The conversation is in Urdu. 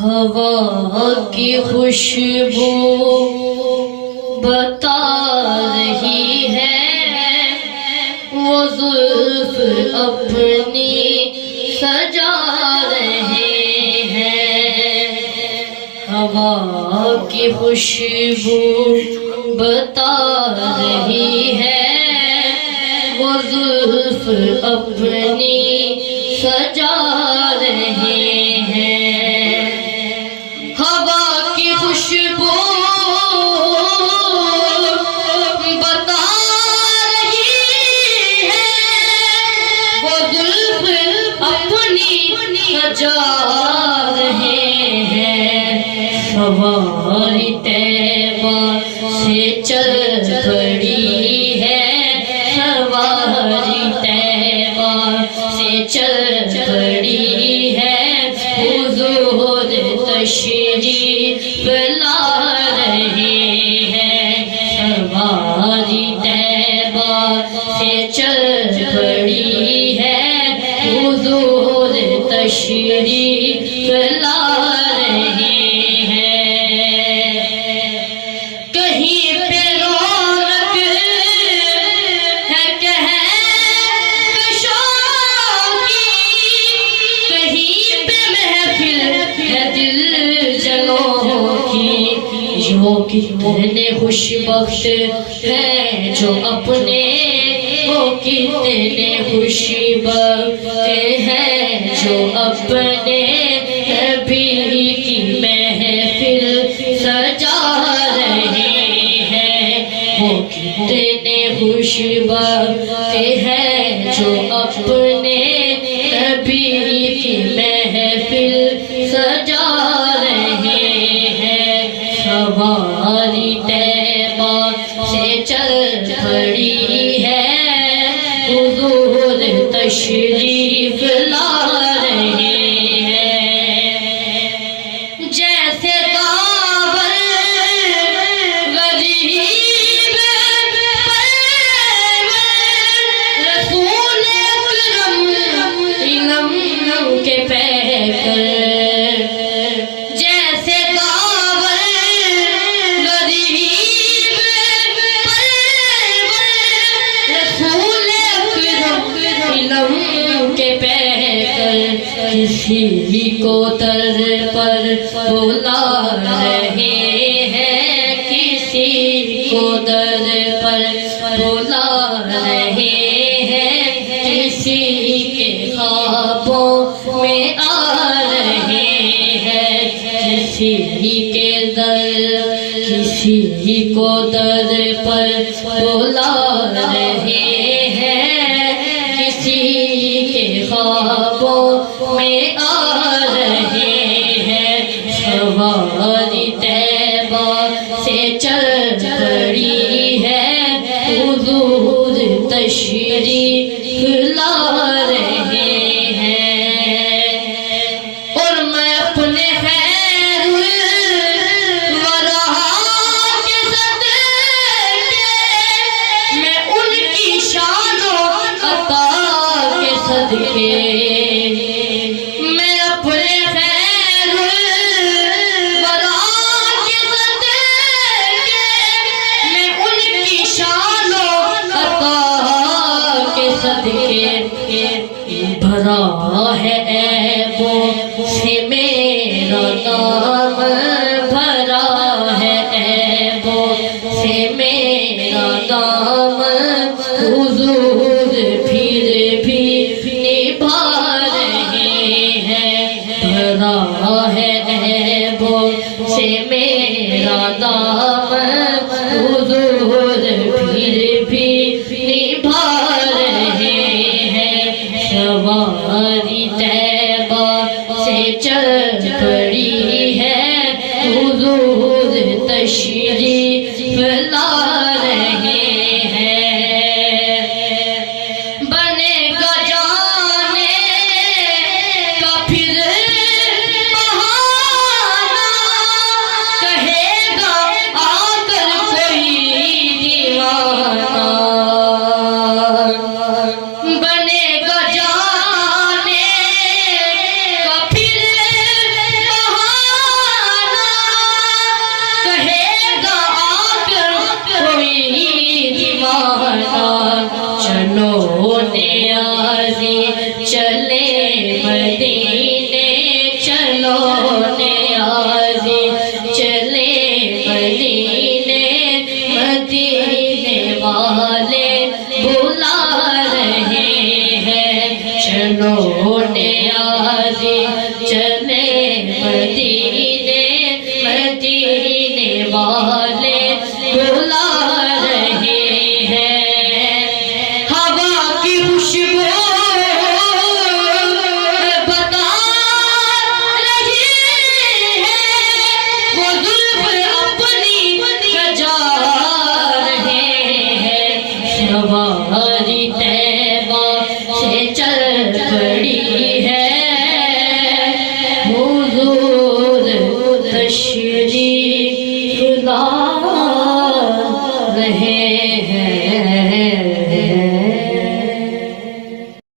ہوا کی خوشبو بتا رہی ہے، وہ زلف اپنی سجا رہے ہیں۔ ہوا کی خوشبو بتا رہی ہے، وہ زلف اپنی سجا رہے ہیں۔ ہوا کی خوشبو بتا رہی ہے، وہ زلف اپنی سجا رہے ہیں۔ سواری طیبہ سے چل پڑی ہے، سواری طیبہ سے چل پڑی ہے، حضور تشریف لا رہے ہیں۔ سواری طیبہ سے چل پڑی ہے، حضور تشریف لا رہے ہیں۔ کہیں پہ رونق ہے کہکشاں کی، کہیں پہ محفل ہے دل جنوں کی۔ وہ کتنے خوش بخت ہیں جو اپنے، وہ کتنے خوش بخت ہیں جو اپنے نبی کی محفل سجا رہے ہیں۔ وہ کتنے خوش بخت ہیں جو اپنے نبی کی محفل سجا رہے ہیں۔ سواری طیبہ سے چل پڑی ہے، حضور تشریف لا رہے ہیں۔ جیسے کعبہ غریب رسول اکرم علم کے پیکر، جیسے کعبہ غریب رسول اکرم علم کے پیکر، کسی کو در پر بلا رہے ہیں، کسی کو در پر بلا رہے ہیں، کسی کے خوابوں میں آ رہے ہیں، کسی کو در پر بلا رہے ہیں، کسی کے خوابوں میں آ رہے ہیں۔ سواری طیبہ سے چل پڑی ہے، حضور تشریف لا رہے ہیں۔ اور میں اپنے خیر ورہا کے صدقے، میں ان کی شان و عطا کے صدقے، میں اپنے خیر ورہا کے صدقے، میں ان کی شان و عطا کے صدقے، بھرا ہے عیبوں سے میرا نام، بھرا ہے عیبوں سے میرا نام، حضور پھر بھی نبھا رہے ہیں۔ بھرا ہے عیبوں سے میرا نام، حضور پھر بھی نبھا رہے ہیں۔ سواری طیبہ سے چل پڑی ہے، حضور تشریف لا رہے ہیں۔ بنے گا جانے کا پھر بہانہ، کہے گا چلو